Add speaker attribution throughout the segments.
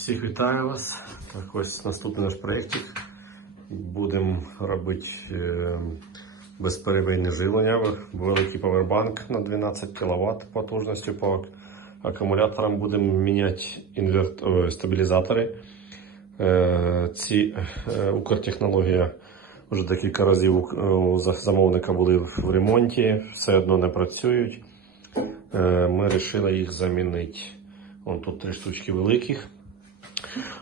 Speaker 1: Всіх вітаю вас. Так, ось наступний наш проєктик. Будемо робити е, безперебійне живлення. Великий павербанк на 12 кВт потужністю по акумуляторам. Будемо міняти інверт... стабілізатори. Е, ці е, Укртехнологія вже декілька разів у- замовника були в ремонті, все одно не працюють. Ми вирішили їх замінити. Вон тут три штучки великих.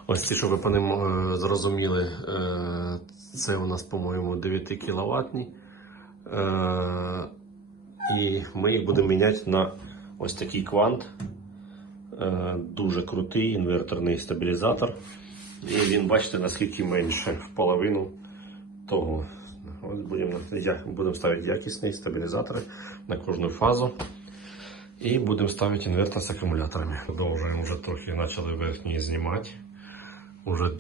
Speaker 1: Ось ці, щоб ви ним е, зрозуміли, е, це у нас, по-моєму, 9 кВт. Е, і ми їх будемо міняти на ось такий квант. Дуже крутий інверторний стабілізатор. І він, бачите, наскільки менше в половину того. От будемо, будемо ставити якісні стабілізатори на кожну фазу. І будемо ставити інвертор з акумуляторами. Продовжуємо вже трохи почали верхні знімати. Уже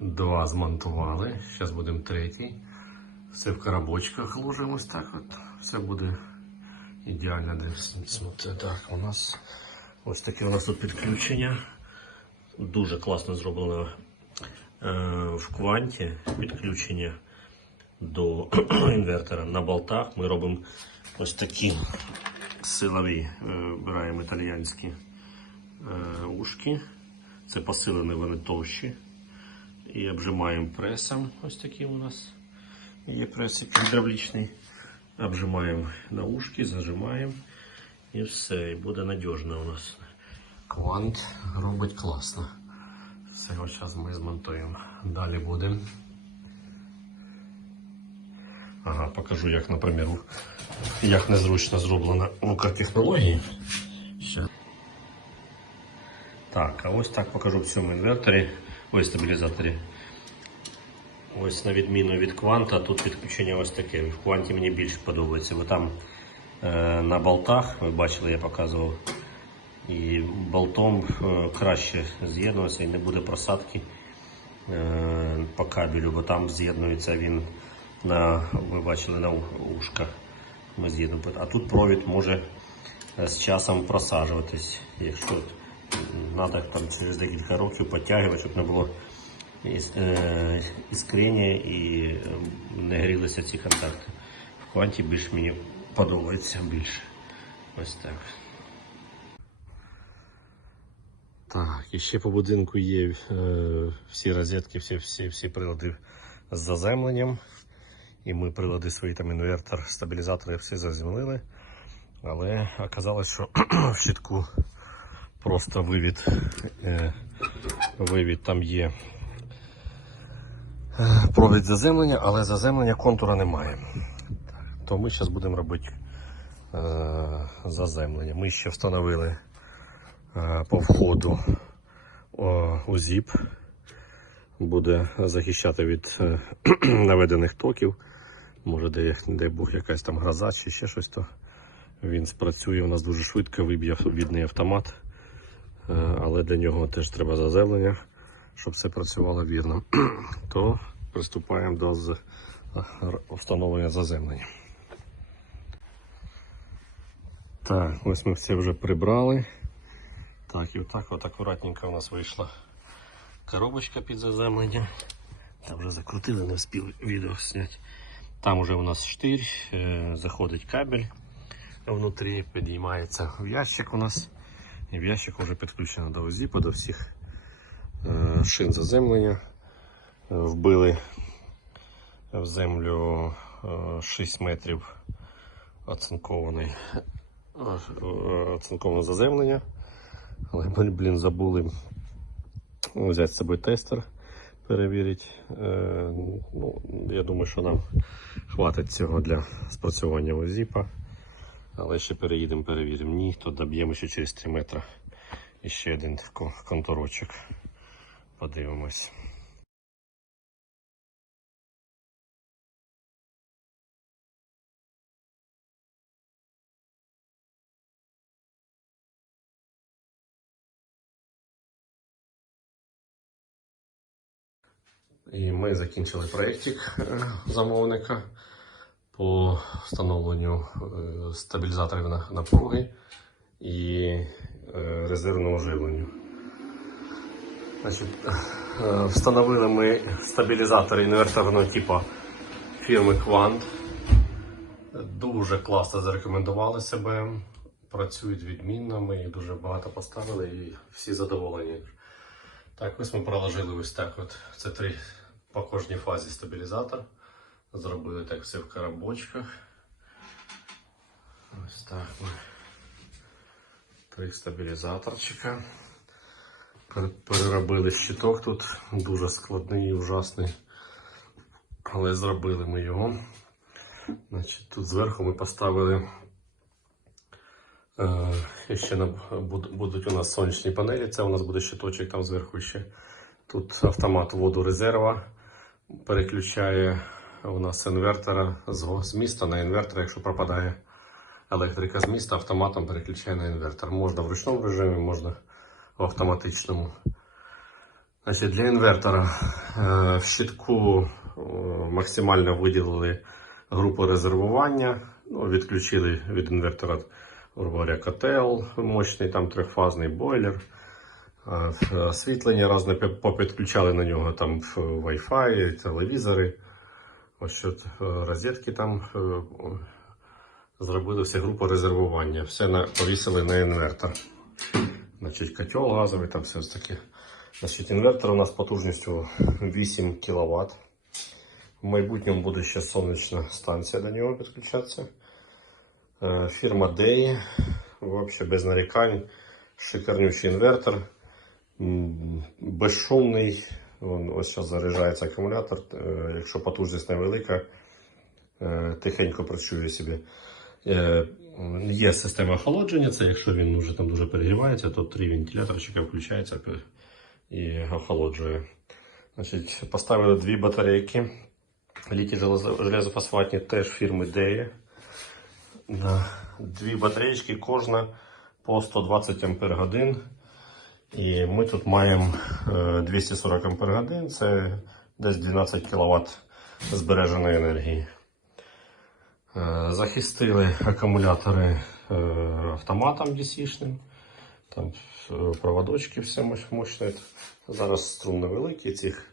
Speaker 1: два змонтували. Зараз будемо третій. Все в коробочках ложимо ось так. От. Все буде ідеально. Десь Так, у нас ось таке у нас тут підключення. Дуже класно зроблено е, в кванті підключення до інвертора на болтах. Ми робимо ось такі силові, е, вибираємо італіянські е, ушки. Це посилені вони товщі. І обжимаємо пресом. Ось такі у нас є пресик гідравлічний. Обжимаємо на ушки, зажимаємо і все. І буде надіжно у нас. Квант робить класно. Все, ось зараз ми змонтуємо. Далі будемо. Ага, покажу, як, наприклад, як незручно зроблено Укртехнології. Щас. Так, а ось так покажу в цьому інверторі, ось стабілізаторі. Ось на відміну від кванта, тут підключення ось таке. В кванті мені більше подобається, бо там е, на болтах, ви бачили, я показував, і болтом е, краще з'єднуватися і не буде просадки е, по кабелю, бо там з'єднується він на, ви бачили, на ушках. Ми з'єднуємо. А тут провід може е, з часом просаджуватись, якщо треба там через декілька років підтягувати, щоб не було е, іскрення і не грілися ці контакти. В кванті більш мені подобається більше. Ось так. Так, і ще по будинку є е, всі розетки, всі, всі, всі прилади з заземленням. І ми прилади свої там інвертор, стабілізатори всі заземлили. Але оказалось, що в щитку просто вивід, е, вивід там є е, провід заземлення, але заземлення контура немає. То ми зараз будемо робити е, заземлення. Ми ще встановили по входу о, УЗІП. Буде захищати від е, наведених токів. Може, де, де Бог якась там гроза чи ще щось, то він спрацює. У нас дуже швидко виб'є відний автомат. Е, Але для нього теж треба заземлення, щоб все працювало вірно. То приступаємо до встановлення заземлення. Так, ось ми все вже прибрали. Так, і отак от акуратненько у нас вийшла коробочка під заземлення. Там вже закрутили, не встиг відео зняти. Там вже у нас штирь, е, заходить кабель внутрі, підіймається в ящик у нас. І в ящик вже підключено до ОЗІПу, до всіх е, шин заземлення. Е, Вбили в землю е, 6 метрів оцинкований, е, оцинковане заземлення. Але, блін, забули взяти з собою тестер, перевірити. Е, ну, я думаю, що нам хватить цього для спрацювання ОЗІПа. Але ще переїдемо, перевіримо. Ні, то доб'ємо ще через 3 метри. І ще один конторочок. Подивимось. І ми закінчили проєктик е, замовника по встановленню е, стабілізаторів напруги і е, резервному живленню. Значить, встановили ми стабілізатори інверторного типу фірми Quant. Дуже класно зарекомендували себе. Працюють відмінно, ми їх дуже багато поставили і всі задоволені. Так, ось ми проложили ось так. От. Це три по кожній фазі стабілізатор. Зробили так все в коробочках. Ось так ми. Три стабілізаторчика. Переробили щиток тут, дуже складний і ужасний. Але зробили ми його. Значить, тут зверху ми поставили. Е, ще на, буд- будуть у нас сонячні панелі. Це у нас буде щиточок там зверху ще. Тут автомат воду резерва переключає у нас інвертора з, міста на інвертор, якщо пропадає електрика з міста, автоматом переключає на інвертор. Можна в ручному режимі, можна в автоматичному. Значить, для інвертора е, в щитку е, максимально виділили групу резервування, ну, відключили від інвертора грубо говоря, котел мощний, там трьохфазний бойлер, освітлення різне попідключали на нього там Wi-Fi, телевізори. Ось що е, розетки там е, зробили всі групу резервування. Все на, повісили на інвертор. Значить, котел газовий, там все таке. Значить, інвертор у нас потужністю 8 кВт. В майбутньому буде ще сонячна станція до нього підключатися. Е, Фірма DEI. Взагалі без нарікань. Шикарнючий інвертор. Безшумний. Ось зараз заряджається акумулятор. Е, Якщо потужність невелика, е, тихенько працює собі. Е, Є система охолодження, це якщо він вже там дуже перегрівається, то три вентиляторчика включаються і охолоджує. Значить, поставили дві батарейки. Літі железофосфатні теж фірми. На Дві батареїчки, кожна по 120 Ампер годин. І ми тут маємо е, 240 Ампер годин, це десь 12 кВт збереженої енергії. Е, Захистили акумулятори е, автоматом DC-шним. Там е, проводочки все мощ- мощне. Зараз струм невеликий, цих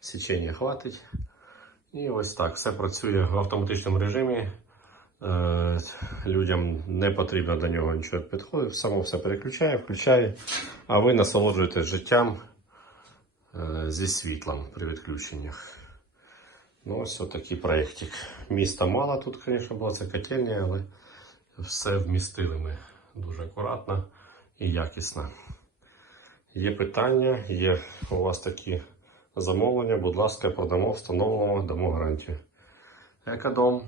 Speaker 1: січення хватить. І ось так. Все працює в автоматичному режимі. Е, Людям не потрібно до нього нічого підходити, само все переключає, включає, а ви насолоджуєтесь життям е, зі світлом при відключеннях. Ну, ось такий проєктик. Міста мало тут, звісно, було це котельня, але все вмістили ми дуже акуратно і якісно. Є питання, є у вас такі замовлення, будь ласка, продамо, встановимо, дамо гарантію. Екодом.